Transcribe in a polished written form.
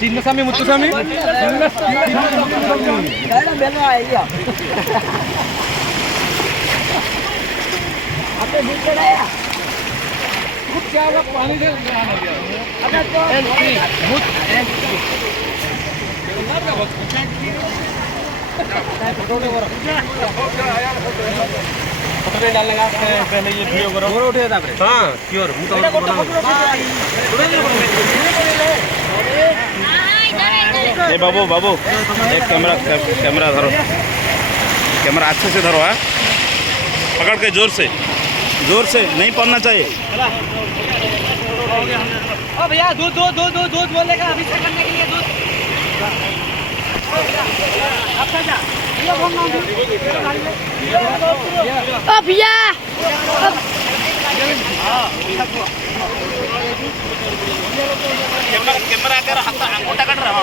చిన్నస్వామి ముత్తుస్వామి पानी डालने का पहले ये वीडियो करो उठे हाँ प्योर ये बाबू बाबू एक कैमरा धरो कैमरा अच्छे से धरो है पकड़ के जोर से नहीं पड़ना चाहिए भैया दूध दूध दूध दूध दूध बोलेगा अभिषेक करने के लिए दूध भैया कैमरा कर अंगूठा कट रहा